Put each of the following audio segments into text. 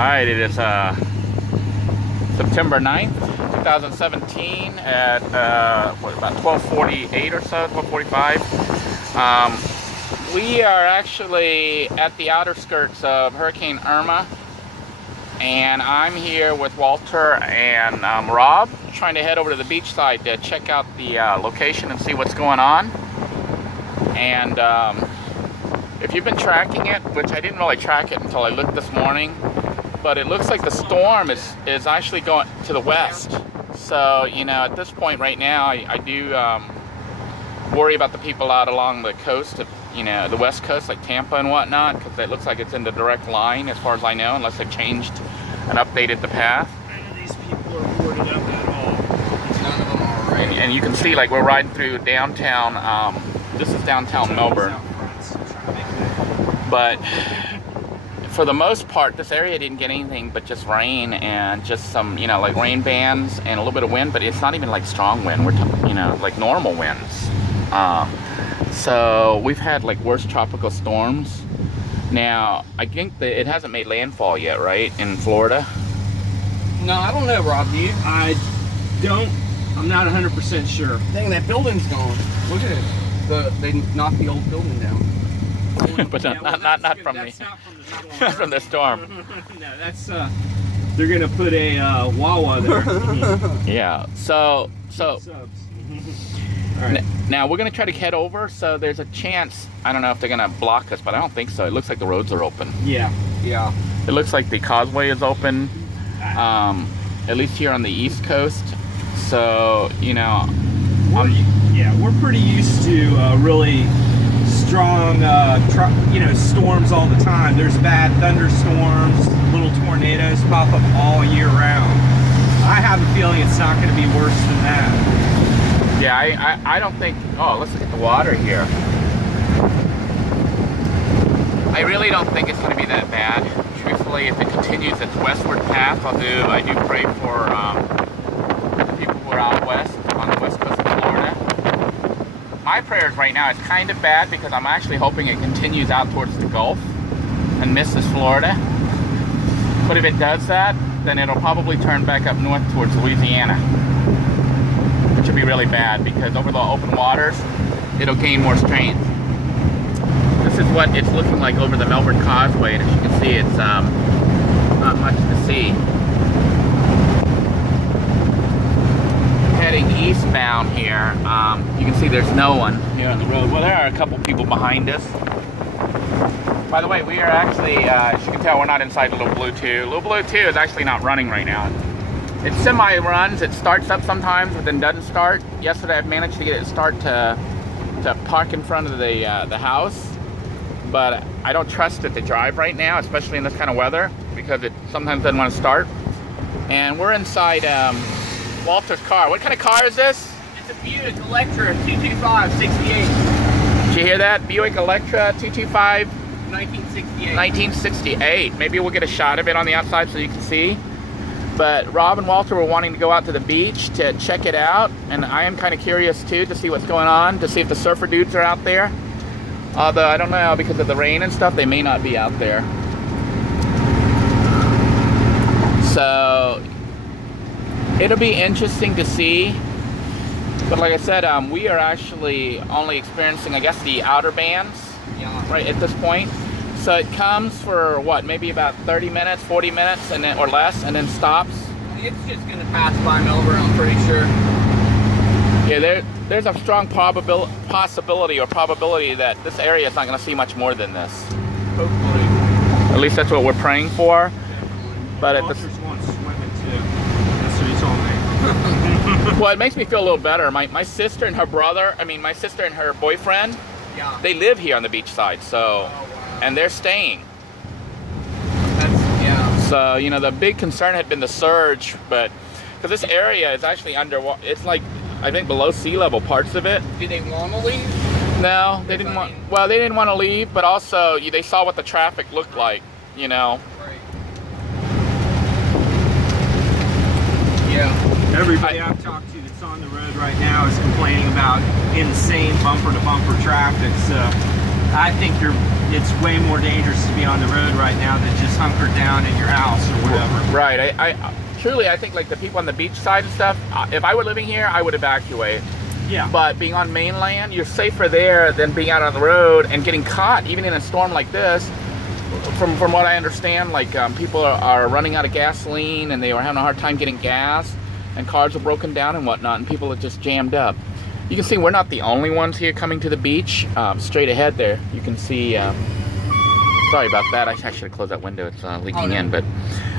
Alright, it is September 9th, 2017 at what, about 12:48 or so, 12:45. We are actually at the outer skirts of Hurricane Irma, and I'm here with Walter and Rob, trying to head over to the beach side to check out the location and see what's going on. And if you've been tracking it, which I didn't really track it until I looked this morning, but it looks like the storm is actually going to the west. So, you know, at this point right now, I do worry about the people out along the coast, you know, the west coast, like Tampa and whatnot, because it looks like it's in the direct line, as far as I know, unless they've changed and updated the path. None of these people are boarded up at all. None of them are right. And you can see, like, we're riding through downtown. This is downtown Melbourne. But for the most part, this area didn't get anything but just rain and just some, you know, like rain bands and a little bit of wind, but it's not even like strong wind. We're talking, you know, like normal winds. So we've had like worse tropical storms. Now, I think that it hasn't made landfall yet, right, in Florida? No, I don't know, Rob. Do you? I'm not 100% sure. Dang, that building's gone. Look at it. They knocked the old building down. But yeah, not from the storm. No, that's they're gonna put a Wawa there. Yeah. So Subs. All right. Now we're gonna try to head over. So there's a chance. I don't know if they're gonna block us, but I don't think so. It looks like the roads are open. Yeah. It looks like the causeway is open, at least here on the East Coast. So, you know, we're pretty used to really strong, storms all the time. There's bad thunderstorms, little tornadoes pop up all year round. I have a feeling it's not going to be worse than that. Yeah, I don't think. Oh, let's look at the water here. I really don't think it's going to be that bad. Truthfully, if it continues its westward path, I do pray for the people who are out west, on the west coast of Florida. My prayers right now, it's kind of bad because I'm actually hoping it continues out towards the Gulf and misses Florida. But if it does that, then it'll probably turn back up north towards Louisiana, which would be really bad because over the open waters, it'll gain more strength. This is what it's looking like over the Melbourne Causeway, and as you can see, it's not much to see. Heading eastbound here, you can see there's no one here on the road. Well, there are a couple people behind us. By the way, we are actually, as you can tell, we're not inside Little Blue 2. Little Blue 2 is actually not running right now. It semi-runs, it starts up sometimes, but then doesn't start. Yesterday I managed to get it to start to park in front of the house, but I don't trust it to drive right now, especially in this kind of weather, because it sometimes doesn't want to start. And we're inside Walter's car. What kind of car is this? It's a Buick Electra 225 68. Did you hear that? Buick Electra 225 1968. 1968. Maybe we'll get a shot of it on the outside so you can see. But Rob and Walter were wanting to go out to the beach to check it out, and I am kind of curious too to see what's going on, to see if the surfer dudes are out there. Although I don't know, because of the rain and stuff, they may not be out there. So it'll be interesting to see. But like I said, we are actually only experiencing, I guess, the outer bands right at this point. So it comes for what, maybe about 30 minutes, 40 minutes, and then, or less, and then stops. It's just going to pass by Melbourne, I'm pretty sure. Yeah, there's a strong possibility that this area is not going to see much more than this. Hopefully. At least that's what we're praying for. Definitely. But Walter's wants swimming too. That's what he told me. Well, it makes me feel a little better. My sister and her brother, my sister and her boyfriend, they live here on the beach side, so, and they're staying. So, you know, the big concern had been the surge, but, because this area is actually underwater, it's like, I think below sea level, parts of it. Do they want to leave? No, they didn't want, well, they didn't want to leave, but also, they saw what the traffic looked like, you know. Right. Yeah. Everybody I've talked to that's on the road right now is complaining about insane bumper-to-bumper traffic, so I think it's way more dangerous to be on the road right now than just hunkered down in your house or whatever. Right. I truly, I think like the people on the beach side and stuff, if I were living here, I would evacuate. Yeah. But being on mainland, you're safer there than being out on the road and getting caught, even in a storm like this. From what I understand, like people are running out of gasoline and they were having a hard time getting gas, and cars are broken down and whatnot, and people are just jammed up. You can see we're not the only ones here coming to the beach. Straight ahead there, you can see, sorry about that, I should have closed that window, it's leaking in, but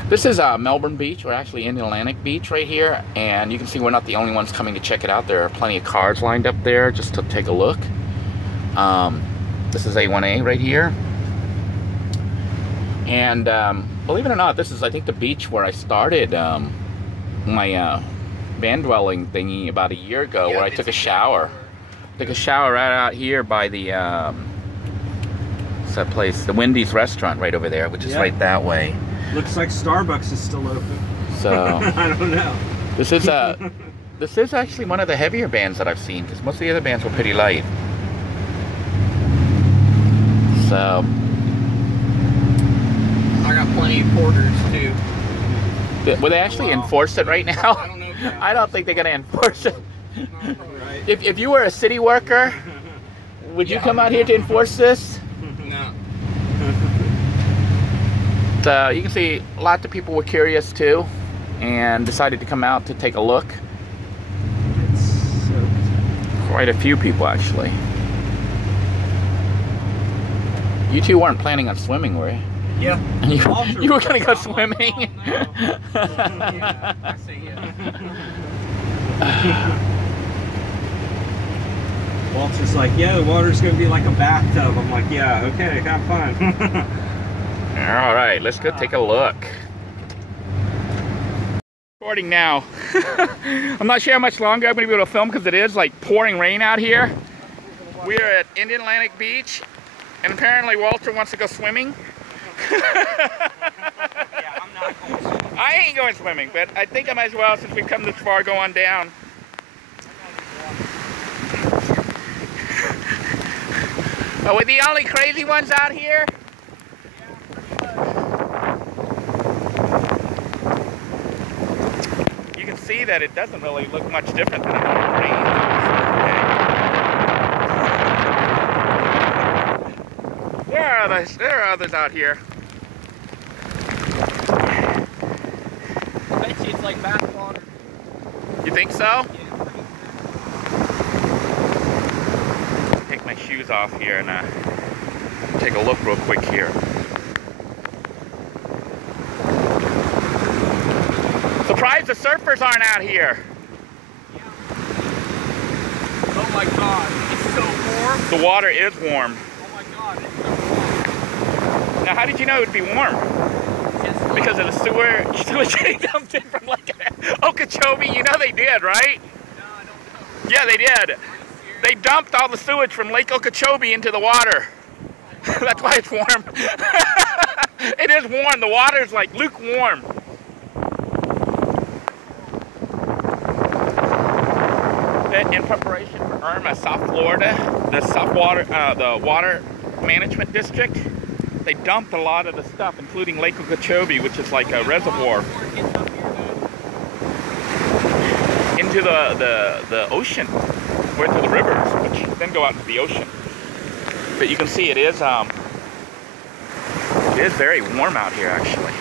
this is Melbourne Beach, or actually Indialantic Beach right here, and you can see we're not the only ones coming to check it out. There are plenty of cars lined up there just to take a look. This is A1A right here. And believe it or not, this is, I think, the beach where I started my van dwelling thingy about a year ago, where I took a shower. Took a shower right out here by the, what's that place? The Wendy's restaurant right over there, which is right that way. Looks like Starbucks is still open. So, I don't know. This is actually one of the heavier bands that I've seen, because most of the other bands were pretty light. So, I got plenty of porters too. will they actually enforce it right now? I don't know. I don't think they're gonna enforce it. Right. If you were a city worker, would you come out here to enforce this? No. So you can see lots of people were curious too, and decided to come out to take a look. It's soaked. Quite a few people actually. You two weren't planning on swimming, were you? Yeah. You were gonna go swimming. Oh, no. Yeah, I see you. Walter's like, yeah, the water's gonna be like a bathtub. I'm like, yeah, okay, have fun. All right, let's go take a look. Recording now. I'm not sure how much longer I'm gonna be able to film because it is like pouring rain out here. We are at Indialantic Beach, and apparently Walter wants to go swimming. Yeah, I'm not going swimming. I ain't going swimming, but I think I might as well, since we've come this far, go on down. Are we the only crazy ones out here? You can see that it doesn't really look much different than it rained. There are others out here. I bet you it's like bathwater. You think so? Yeah. Take my shoes off here and take a look real quick here. Surprised the surfers aren't out here. Yeah. Oh my god, it's so warm. The water is warm. Oh my god, it's so warm. Now, how did you know it would be warm? Because of the sewage getting dumped in from Lake Okeechobee? You know they did, right? No, I don't know. Yeah, they did. They dumped all the sewage from Lake Okeechobee into the water. That's why it's warm. It is warm. The water's like lukewarm. In preparation for Irma, South Florida, the water management district, they dumped a lot of the stuff, including Lake Okeechobee, which is like a reservoir, into the ocean, or into the rivers, which then go out into the ocean. But you can see it is very warm out here, actually.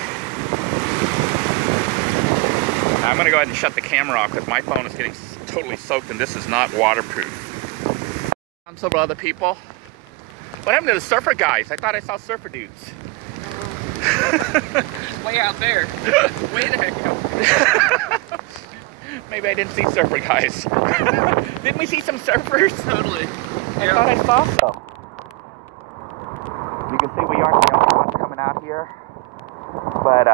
I'm gonna go ahead and shut the camera off because my phone is getting totally soaked, and this is not waterproof. Several other people. What happened to the surfer guys? I thought I saw surfer dudes. Way out there. Way the heck out. Maybe I didn't see surfer guys. Didn't we see some surfers? Totally. I thought I saw some. You can see we aren't the only ones coming out here. But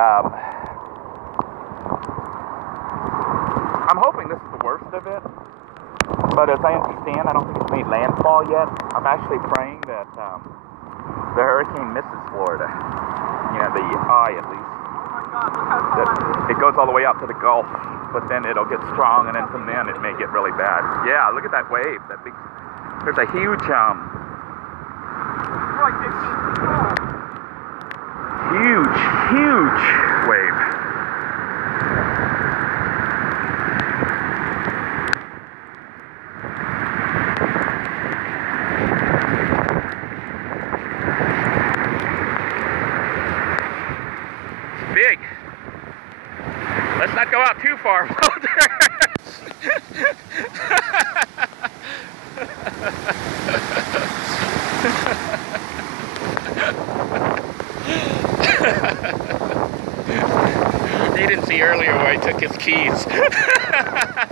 I'm hoping this is the worst of it. But as I understand, I don't think it's made landfall yet. I'm actually praying that the hurricane misses Florida. You know, the eye at least. That it goes all the way out to the Gulf, but then it'll get strong, and then from then it may get really bad. Yeah, look at that wave. That big. There's a huge We're like 15 feet tall. Huge, huge wave. It's big. Let's not go out too far, Walter. They didn't see earlier where I took his keys.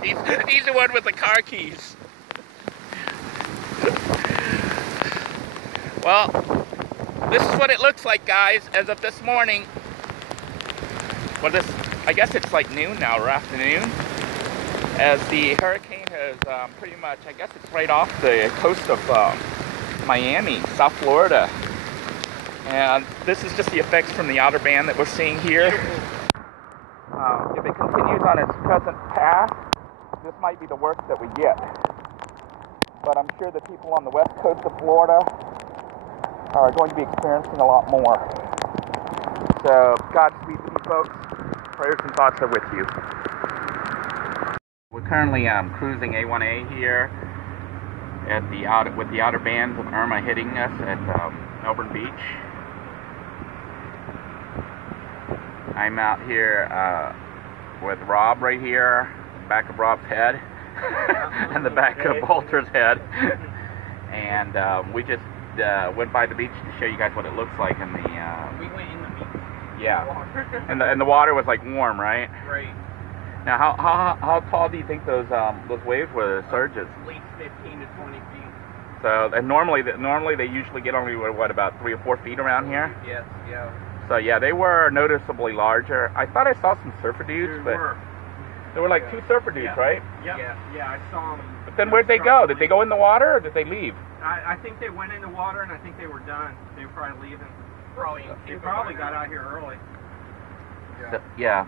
he's the one with the car keys. Well, this is what it looks like, guys, as of this morning. Well, I guess it's like noon now, or afternoon, as the hurricane has pretty much, I guess it's right off the coast of Miami, South Florida. And this is just the effects from the outer band that we're seeing here. If it continues on its present path, this might be the worst that we get. But I'm sure the people on the west coast of Florida are going to be experiencing a lot more. So, Godspeed to you folks. Prayers and thoughts are with you. We're currently cruising A1A here at with the outer bands of Irma hitting us at Melbourne Beach. I'm out here with Rob right here, back of Rob's head, and the back of Walter's head. And we just went by the beach to show you guys what it looks like in the... We went in the beach. Yeah. And the water was like warm, right? Right. Now, how tall do you think those waves were, the surges? At least 15 to 20 feet. So, and normally they usually get only, what, about 3 or 4 feet around here? Yes, yeah. So yeah, they were noticeably larger. I thought I saw some surfer dudes, but there were like 2 surfer dudes, right? Yep. Yeah, I saw them. But then where'd they go? Did they go in the water, or did they leave? I think they went in the water, and I think they were done. They were probably leaving. They probably got out here early. Yeah.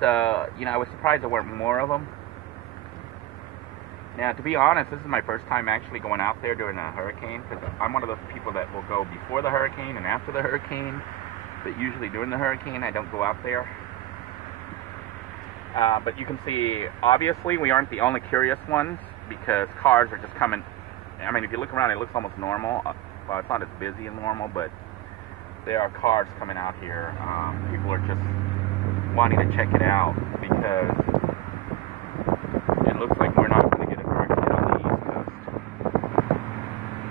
So, you know, I was surprised there weren't more of them. Now, to be honest, this is my first time actually going out there during a hurricane, because I'm one of those people that will go before the hurricane and after the hurricane, but usually during the hurricane I don't go out there. But you can see, obviously, we aren't the only curious ones, because cars are just coming. I mean, if you look around, it looks almost normal. Well, it's not as busy as normal, but there are cars coming out here. People are just wanting to check it out, because it looks like we're not going to get a hurricane on the East Coast,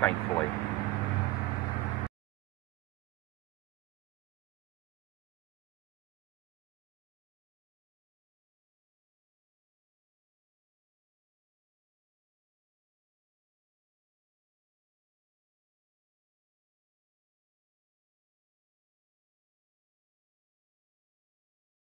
thankfully.